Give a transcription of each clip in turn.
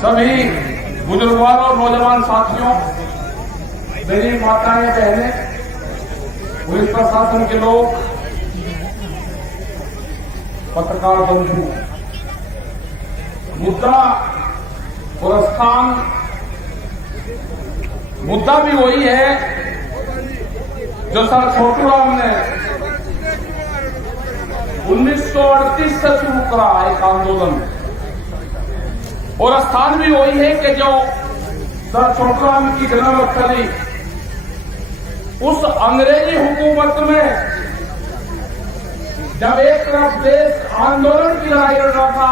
सभी बुजुर्गवारों, नौजवान साथियों, मेरी माताएं, बहनें, पुलिस प्रशासन के लोग, पत्रकार बंधु, मुद्दा और स्थान, मुद्दा भी वही है जो सर छोटूराम ने 1938 से शुरू करा एक आंदोलन, और स्थान भी वही है कि जो सर छोटूराम की जन्मस्थली उस अंग्रेजी हुकूमत में जब एक तरफ देश आंदोलन की लड़ाई लड़ रहा था,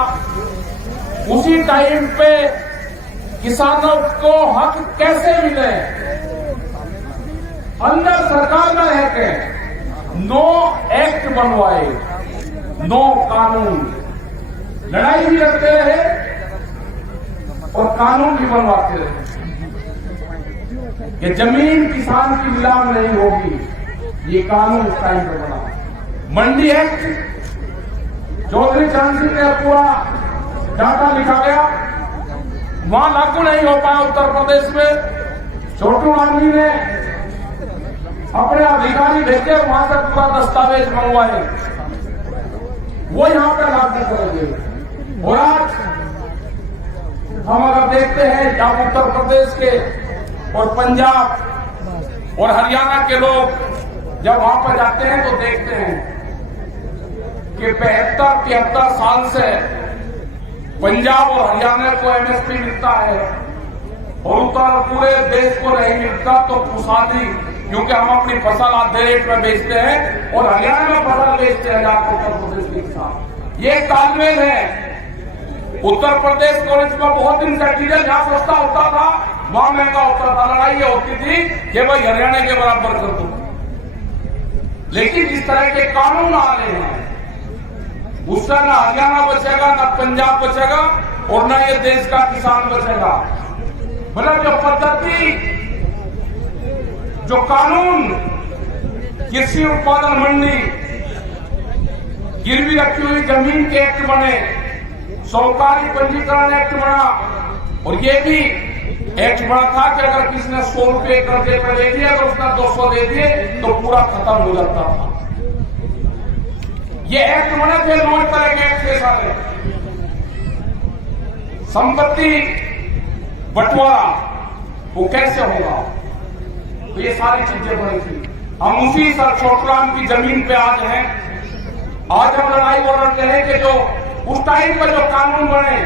उसी टाइम पे किसानों को हक कैसे मिले, अंदर सरकार में रह के नो एक्ट बनवाए, नो कानून, लड़ाई भी लड़ते रहे और कानून भी बनवाते रहे कि जमीन किसान की नीलाम नहीं होगी। ये कानून उस टाइम पर बना। मंडी एक्ट चौधरी चरण सिंह ने पूरा डाटा लिखा गया, वहां लागू नहीं हो पाया उत्तर प्रदेश में। छोटूराम जी ने अपने अधिकारी भेजे, वहां से पूरा दस्तावेज मंगवाए, वो यहां पर लागू करेंगे। और आज हम अगर देखते हैं जब उत्तर प्रदेश के और पंजाब और हरियाणा के लोग जब वहां पर जाते हैं तो देखते हैं कि 75-73 साल से पंजाब और हरियाणा को एमएसपी मिलता है और उत्तर पूरे देश को नहीं मिलता, तो कुशादी, क्योंकि हम अपनी फसल आधे रेट में बेचते हैं और हरियाणा में फसल बेचते हैं जाकर उत्तर प्रदेश के साथ। ये तालमेल है। उत्तर प्रदेश कॉलेज में बहुत दिन से डीजल जहां सस्ता होता था वहां महंगा होता था। लड़ाई ये होती थी कि भाई हरियाणा के बराबर कर दो, लेकिन इस तरह के कानून आ रहे हैं, उससे न हरियाणा बचेगा, न पंजाब बचेगा और न ये देश का किसान बचेगा। मतलब जो पद्धति, जो कानून कृषि उत्पादन मंडी, गिरवी रखी हुई जमीन के एक्ट बने, सहकारी पंजीकरण एक्ट बना, और ये भी एक्ट बना था कि अगर किसी ने 100 रुपये कर्जे पर दे दिया, अगर उसने 200 दे दिए तो पूरा खत्म हो जाता था। ये एक्ट बने थे, 9 तरह के एक्ट थे सारे। संपत्ति बंटवारा वो कैसे होगा, तो ये सारी चीजें बनी थी। हम उसी सर छोटूराम की जमीन पे आज हैं। आज हम लड़ाई वो लड़ते हैं कि जो उस टाइम पर जो कानून बने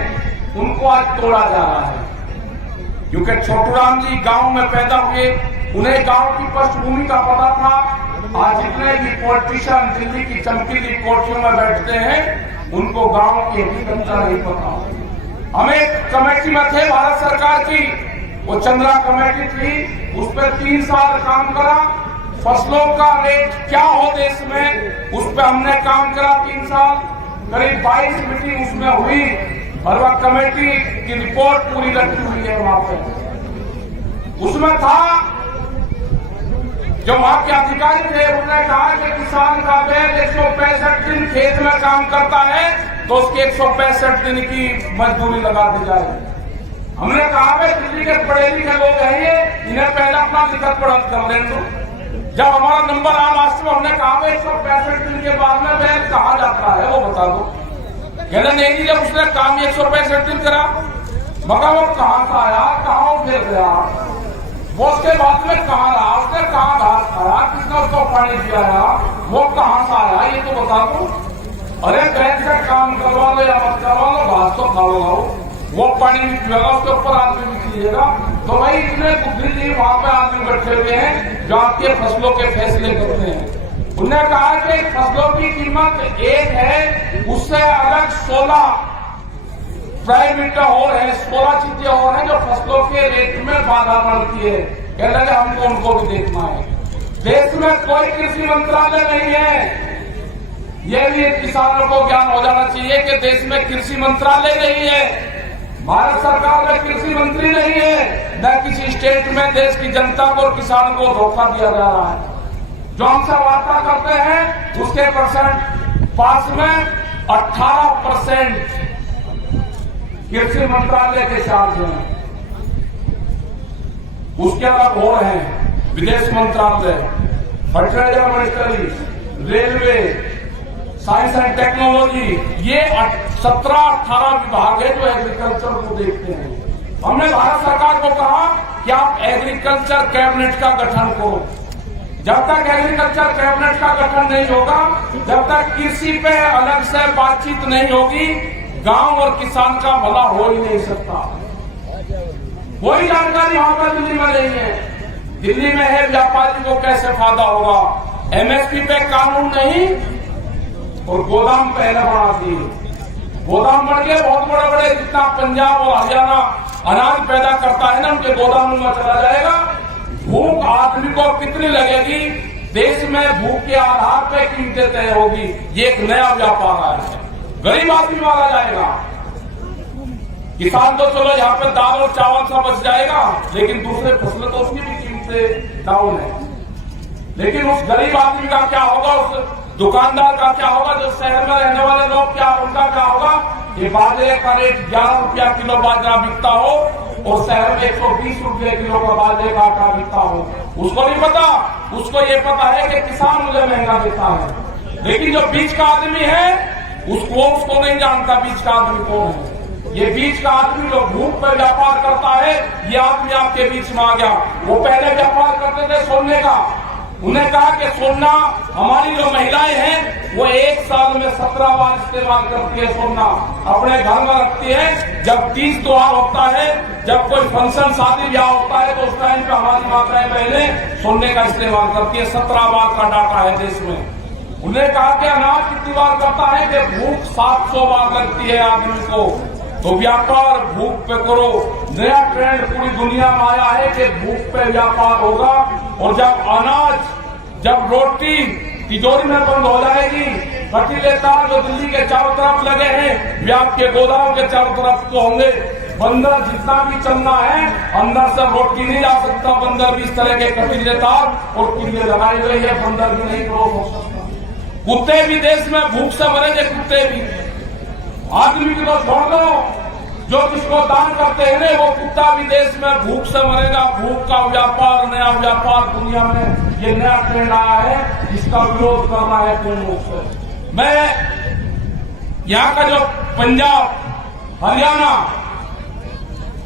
उनको आज तोड़ा जा रहा है, क्योंकि छोटूराम जी गांव में पैदा हुए, उन्हें गांव की पृष्ठभूमि का पता था। आज जितने भी पॉलिटिशियन दिल्ली की चमकीली कोठियों में बैठते हैं, उनको गांव की हकीकत का नहीं पता। हम एक कमेटी में थे भारत सरकार की, वो चंद्रा कमेटी थी, उस पर 3 साल काम करा। फसलों का रेट क्या हो देश में, उस पर हमने काम करा 3 साल। करीब 22 मीटिंग उसमें हुई और वह कमेटी की रिपोर्ट पूरी रखी हुई है वहां पे। उसमें था जो वहां के अधिकारी थे, उन्होंने कहा कि किसान का बैल 165 दिन खेत में काम करता है तो उसके 165 दिन की मजदूरी लगा दी जाए। हमने कहा भाई दिल्ली के पढ़े लिखे लोग हैं ये, इन्हें पहले अपना लिखत पढ़त कर लें। तो जब हमारा नंबर आया लास्ट में, हमने कहा भाई 165 दिन के बाद में बैल कहाँ जाता है वो बता दो। कहना नहीं जी, जब उसने काम 165 दिन करा, मगर वो कहाँ से आया, कहाँ फिर गया, वो उसके बाद में कहाँ रहा, उसने कहाँ घास खाया, किसने उसको पानी दिलाया, वो कहाँ से आया, ये तो बता दो। अरे बैठ का काम करवा लो या मत करवा लो, घास तो खा लो, वो पानी भी पिएगा, उसके ऊपर आदमी भी पीएगा। तो भाई इतने बुद्धिजीवी वहां पे आदमी बैठे हुए हैं जो आपके फसलों के फैसले करते हैं। उन्होंने कहा कि फसलों की कीमत एक है, उससे अलग 16 प्राइवेट और है, 16 चीजें और हैं जो फसलों के रेट में बाधा डालती है। कह लगे हमको उनको भी देखना है। देश में कोई कृषि मंत्रालय नहीं है, यह भी किसानों को ज्ञान हो जाना चाहिए कि देश में कृषि मंत्रालय नहीं है, भारत सरकार में कृषि मंत्री नहीं है, न किसी स्टेट में देश की जनता को और किसान को धोखा दिया जा रहा है। जो हमसे वार्ता करते हैं उसके परसेंट पास में 18% कृषि मंत्रालय के चार्ज हैं, उसके अलग और हैं विदेश मंत्रालय, fertiliser ministry, railway, science and technology, ये 17-18 विभाग है जो एग्रीकल्चर को देखते हैं। हमने भारत सरकार को कहा कि आप एग्रीकल्चर कैबिनेट का गठन करो। जब तक एग्रीकल्चर कैबिनेट का गठन नहीं होगा, जब तक कृषि पे अलग से बातचीत नहीं होगी, गांव और किसान का भला हो ही नहीं सकता। कोई जानकारी वहां पर दिल्ली में नहीं है। दिल्ली में है व्यापारी को कैसे फायदा होगा, एमएसपी पे कानून नहीं और गोदाम पहले बढ़ा दिए। गोदाम बढ़ गए बहुत बड़े बड़े, जितना पंजाब और हरियाणा अनाज पैदा करता है ना, उनके गोदामों में चला जाएगा। भूख आदमी को कितनी लगेगी, देश में भूख के आधार पर कीमतें तय होगी। ये एक नया व्यापार है, गरीब आदमी मारा जाएगा। किसान तो चलो यहाँ पे दाल और चावल सा बच जाएगा, लेकिन दूसरे फसलें तो उसकी भी कीमतें डाउन है। लेकिन उस गरीब आदमी का क्या होगा, उस दुकानदार का क्या होगा, जो शहर में रहने वाले लोग क्या, उनका क्या होगा। ये बाजरे का रेट 11 रुपया किलो बाजरा बिकता हो और शहर में 120 रुपये किलो का बाजरे का आटा बिकता हो, उसको नहीं पता। उसको ये पता है कि किसान मुझे महंगा देता है, लेकिन जो बीच का आदमी है उसको नहीं जानता बीच का आदमी कौन है। ये बीच का आदमी जो भूख पर व्यापार करता है, ये आदमी आपके बीच में आ गया। वो पहले व्यापार करते थे सोने का, उन्हें कहा कि सोना, हमारी जो महिलाएं हैं वो एक साल में 17 बार इस्तेमाल करती है सोना, अपने घर में रखती है। जब तीज त्योहार होता है, जब कोई फंक्शन शादी ब्याह होता है, तो उस टाइम पे हमारी माताएं पहले सोने का इस्तेमाल करती है। 17 बार का डाटा है देश में। उन्हें कहा कि अनाज कितनी बार करता है कि भूख 700 बार लगती है आदमी को। तो व्यापार भूख पे करो। नया ट्रेंड पूरी दुनिया में आया है कि भूख पे व्यापार होगा। और जब रोटी तिजोरी में बंद हो जाएगी, कटीले तार जो दिल्ली के चारों तरफ लगे हैं, वे आपके गोदाम के चारों तरफ तो होंगे। बंदर जितना भी चलना है, अंदर से रोटी नहीं जा सकता। बंदर भी इस तरह के कटीले तार और किले लगाए गए हैं, बंदर भी नहीं क्रॉस हो सकता। कुत्ते भी देश में भूख से मरेंगे, कुत्ते भी। आदमी की तो छोड़ दो, जो जिसको दान करते हैं ना, वो कुत्ता भी देश में भूख से मरेगा। भूख का व्यापार, नया व्यापार दुनिया में ये नया ट्रेंड आया है, इसका विरोध करना है पूर्ण रूप से। मैं यहाँ का जो पंजाब, हरियाणा,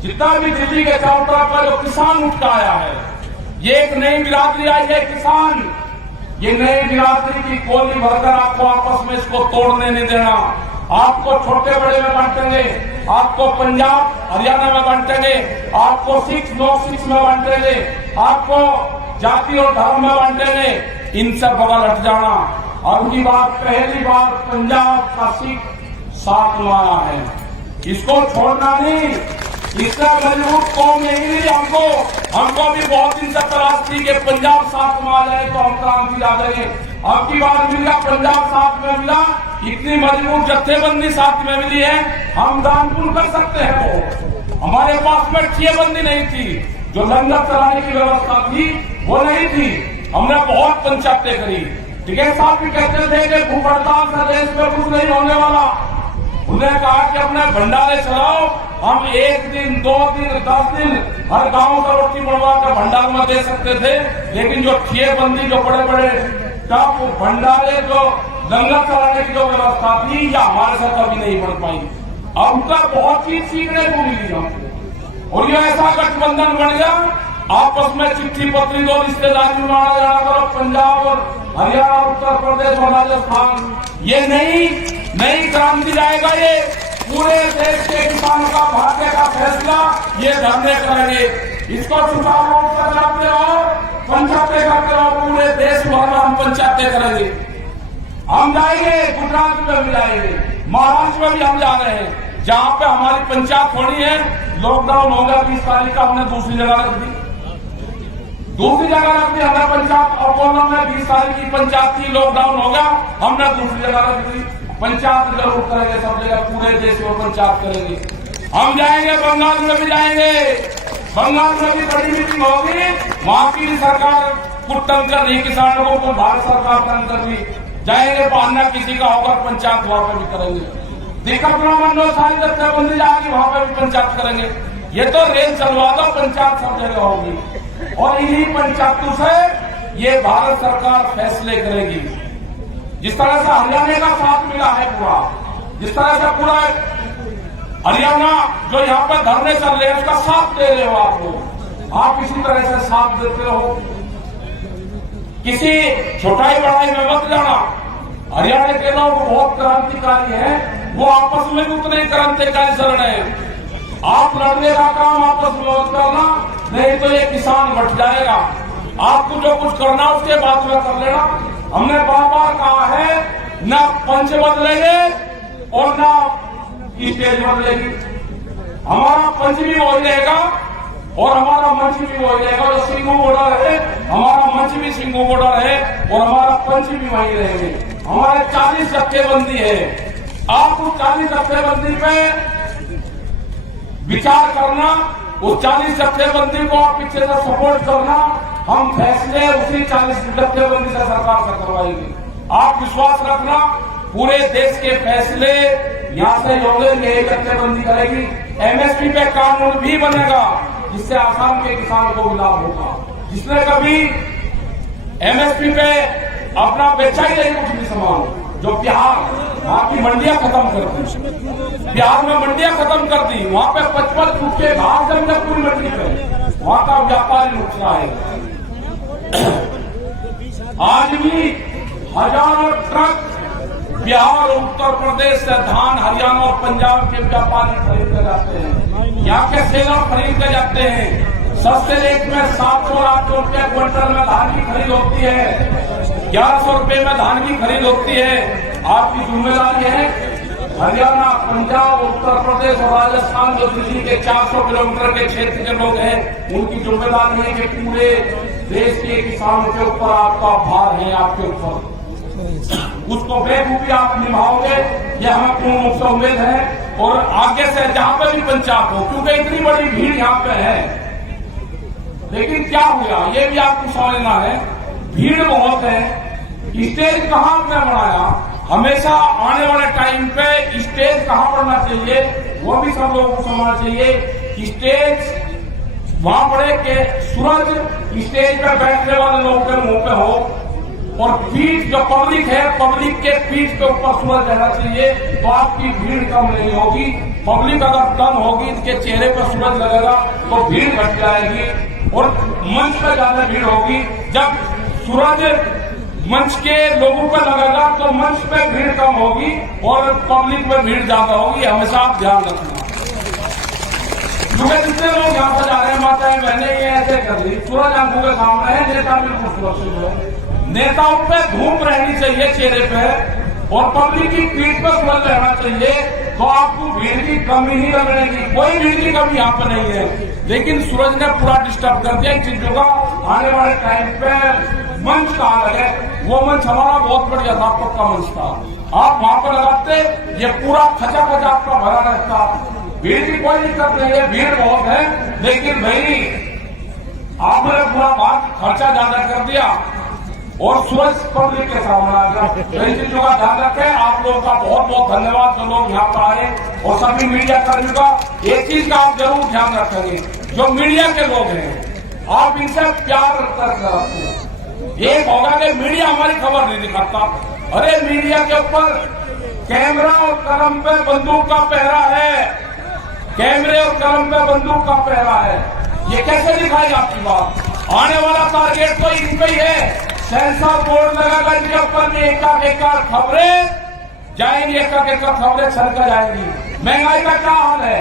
जितना भी दिल्ली के चारों तरफ का जो किसान उठ का आया है, ये एक नई बिरादरी आई है किसान। ये नई बिरादरी की गोली भरकर आपको आपस में इसको तोड़ने नहीं देना। आपको छोटे बड़े में बांटेंगे, आपको पंजाब हरियाणा में बांटेंगे, आपको 6-9-6 में बांटेंगे, आपको जाति और धर्म में बांटेंगे। इनसे बगल हट जाना। अब की बात, पहली बार पंजाब का सिख साथ में आया है, इसको छोड़ना नहीं। इसका मजबूत कौम नहीं मिली हमको भी बहुत दिन से तलाश थी कि पंजाब साथ में आ जाए तो हम क्रांति ला देंगे। अब की बार मिला, पंजाब साथ में मिला, इतनी मजबूत जत्थेबंदी साथ में मिली है, हम दानपुर कर सकते हैं। वो हमारे पास में ठियेबंदी नहीं थी, जो लंगर चलाने की व्यवस्था थी वो नहीं थी। हमने बहुत पंचायतें करी। टिकैत साहब भी कहते थे कि भूख हड़ताल से देश में कुछ नहीं होने वाला। उन्हें कहा कि अपने भंडारे चलाओ, हम 1 दिन 2 दिन 10 दिन हर गांव का रोटी बनवा कर भंडार में दे सकते थे। लेकिन जो ठियेबंदी, जो बड़े बड़े टप भंडारे, जो लंगर चलाने की जो व्यवस्था थी, या हमारे साथ कभी नहीं बन पाई। अब तक बहुत चीज सीखने को मिली हमको। और ये ऐसा गठबंधन बन गया, आपस में चिट्ठी पत्री दो, रिश्तेदारी में माना जाना करो। पंजाब और हरियाणा, उत्तर प्रदेश और राजस्थान, ये नई क्रांति जाएगा। ये पूरे देश के किसानों का भाग्य का फैसला ये धरने करेंगे। इसको सुचारू रूप से चलाते रहो, पंचायतें करते रहो। पूरे देश भर में हम पंचायतें करेंगे। हम जाएंगे, गुजरात में भी जाएंगे, महाराष्ट्र में भी हम जा रहे हैं। जहां पे हमारी पंचायत होनी है, लॉकडाउन होगा 20 तारीख का, हमने दूसरी जगह रख दी। हमने पंचायत अपोलो में 20 तारीख की पंचायत थी, लॉकडाउन होगा, हमने दूसरी जगह रख दी। पंचायत जरूर करेंगे, सब जगह पूरे देश में पंचायत करेंगे। हम जाएंगे, बंगाल में भी जाएंगे। बंगाल में भी बड़ी मीटिंग होगी। वहां की सरकार कुछ तंग कर रही किसानों को, भारत सरकार तंग कर रही। जाएंगे, पालना किसी का होगा, पंचायत वहां पर भी करेंगे। दिक्कत ना मानो सारी जत्थेबंदी जाएगी, वहां पर भी पंचायत करेंगे। ये तो रेल चलवा दो, पंचायत सब जगह होगी और इन्हीं पंचायतों से ये भारत सरकार फैसले करेगी। जिस तरह से हरियाणा का साथ मिला है पूरा, जिस तरह से पूरा हरियाणा जो यहाँ पर धरने चल रहे हैं उसका साथ दे रहे हो आप लोग, आप इसी तरह से साथ देते हो। किसी छोटाई बड़ाई में मत जाना। हरियाणा के लोग बहुत क्रांतिकारी हैं, वो आपस में उतने क्रांतिकारी चल रहे हैं। आप लड़ने का काम आपस में मत करना, नहीं तो ये किसान बट जाएगा। आपको जो कुछ करना उसके बाद में कर लेना। हमने बार बार कहा है, न पंच बदलेंगे और न स्टेज बदलेगी। हमारा पंच भी वही रहेगा और हमारा मंच भी वही रहेगा। जो सिंगू बॉर्डर है, हमारा मंच भी सिंगू बॉर्डर है और हमारा पंच भी वही रहेंगे। हमारे 40 जत्थेबंदी है। आप उस 40 जत्थेबंदी पे विचार करना, उस 40 जत्थेबंदी को आप पीछे से सपोर्ट करना। हम फैसले उसी 40 जत्थेबंदी से सरकार से करवाएंगे। आप विश्वास रखना, पूरे देश के फैसले यहाँ से होंगे, यही जत्थेबंदी करेगी। एमएसपी पे कानून भी बनेगा जिससे आसाम के किसानों को भी लाभ होगा। जिसने कभी एमएसपी पे अपना बेचा ही नहीं कुछ भी सामान, जो बिहार की मंडियां खत्म कर दी, बिहार में मंडियां खत्म कर दी, वहां पे 55 फुट के बाहर जमीन पूरी मंडी पे वहां का व्यापारी उठ रहा है। आज भी हजारों ट्रक बिहार और उत्तर प्रदेश से धान हरियाणा और पंजाब के व्यापारी खरीद कर जाते हैं। यहाँ के सेलर खरीद कर जाते हैं। सस्ते रेट में 700-800 रुपये क्विंटल में धान की खरीद होती है, 1100 रुपये में धान की खरीद होती है। आपकी जिम्मेदारी है, हरियाणा, पंजाब, उत्तर प्रदेश और राजस्थान जो दिल्ली के 400 किलोमीटर के क्षेत्र के लोग हैं, उनकी जिम्मेदारी है कि पूरे देश के किसानों के ऊपर आपका भार है, आपके ऊपर उसको बेखूबी आप निभाओगे, ये हमें पूर्ण रूप से उम्मीद है। और आगे से जहां पर भी पंचायत हो, क्योंकि इतनी बड़ी भीड़ यहाँ पे है, लेकिन क्या हुआ ये भी आपको समझना है। भीड़ बहुत है, स्टेज कहाँ पे बनाया, हमेशा आने वाले टाइम पे स्टेज कहाँ बनना चाहिए वो भी सब लोगों को समझना चाहिए। स्टेज वहां पड़े के सूरज स्टेज पे बैठने वाले लोगों के मुंह पे हो और पीठ जो पब्लिक है, पब्लिक के पीठ के ऊपर सूरज रहना चाहिए, तो आपकी भीड़ कम नहीं होगी। पब्लिक अगर कम होगी, इसके चेहरे पर सूरज लगेगा तो भीड़ घट जाएगी और मंच पर ज्यादा भीड़ होगी। जब सूरज मंच के लोगों पर लगेगा तो मंच पे भीड़ कम होगी और पब्लिक में भीड़ ज्यादा होगी। हमेशा आप ध्यान रखना, क्योंकि जितने लोग यहाँ से जा रहे हैं, माताएं बहने ये ऐसे कर रही, सूरज आंखों के सामने है, नेता बिल्कुल सुरक्षित है। नेताओं पे धूप रहनी चाहिए चेहरे पे और पब्लिक की पीठ पर सूरज रहना चाहिए, तो आपको भीड़ की कमी नहीं लगेगी। कोई भीड़ की कमी यहाँ पर नहीं है, लेकिन सूरज ने पूरा डिस्टर्ब कर दिया इन चीजों का। आने वाले टाइम पे मंच कहाँ लगे, वो मंच हमारा बहुत बढ़िया था, पक्का मंच था, आप वहां पर लगाते, ये पूरा खचा खचा आपका भरा रहता। भीड़ की कोई दिक्कत नहीं है, भीड़ बहुत है, लेकिन भाई आपने पूरा बात खर्चा ज्यादा कर दिया और सूरज पब्लिक के सामने आ गया। इन चीजों का ध्यान रखें। आप लोगों का बहुत बहुत धन्यवाद जो लोग यहाँ पर आए, और सभी मीडिया कर्मियों का एक चीज का आप जरूर ध्यान रखेंगे, जो मीडिया के लोग हैं आप इनसे प्यार करते हैं। एक होगा कि मीडिया हमारी खबर नहीं दिखाता, अरे मीडिया के ऊपर कैमरा और कलम पे बंदूक का पहरा है, कैमरे और कलम पे बंदूक का पहरा है, ये कैसे दिखाई आपकी बात। आने वाला टारगेट तो इन पे ही है, सेंसर बोर्ड लगाकर इनके ऊपर एक खबरें जाएंगी, एक खबरें छलका जाएंगी। महंगाई का क्या हाल है,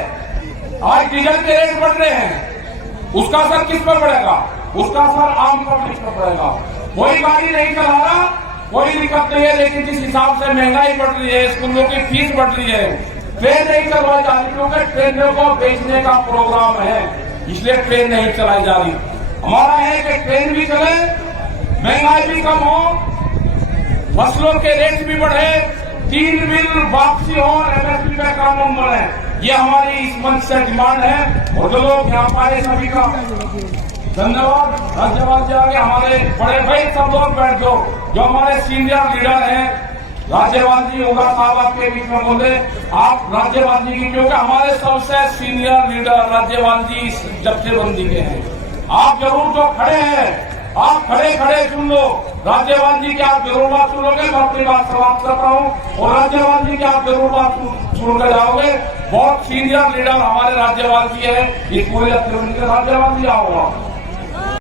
आज डीजल के रेट बढ़ रहे हैं, उसका असर किस पर पड़ेगा, उसका असर आम पब्लिक पर पड़ेगा। कोई गाड़ी नहीं चला रहा, कोई दिक्कत नहीं है, लेकिन जिस हिसाब से महंगाई बढ़ रही है, स्कूलों की फीस बढ़ रही है, ट्रेन नहीं चलवाई जा रही, क्योंकि ट्रेनों को बेचने का प्रोग्राम है, इसलिए ट्रेन नहीं चलाई जा रही। हमारा है कि ट्रेन भी चले, महंगाई भी कम हो, फसलों के रेट भी बढ़े, 3 बिल वापसी हो, एमएसपी पे कानून बने, ये हमारी इस मंच से डिमांड है। और जो लोग यहाँ पाए सभी का धन्यवाद। राज्यपाल जी आगे हमारे बड़े भाई सब लोग बैठ दो, जो हमारे सीनियर लीडर हैं, राज्यपाल जी होगा साहब आपके बीच में बोले, आप राज्यपाल जी की, क्योंकि हमारे सबसे सीनियर लीडर राज्यपाल जी इस जत्थेबंदी के हैं। आप जरूर जो खड़े हैं, आप खड़े खड़े सुन लो राज्यपाल जी की, आप जरूर बात सुनोगे। मैं अपनी बात समाप्त करता हूँ और राज्यपाल जी की आप जरूर बात सुनकर जाओगे। बहुत सीनियर लीडर हमारे राज्यपाल जी है, इस पूरे जत्थेबंदी के राज्यपाल जी आओ।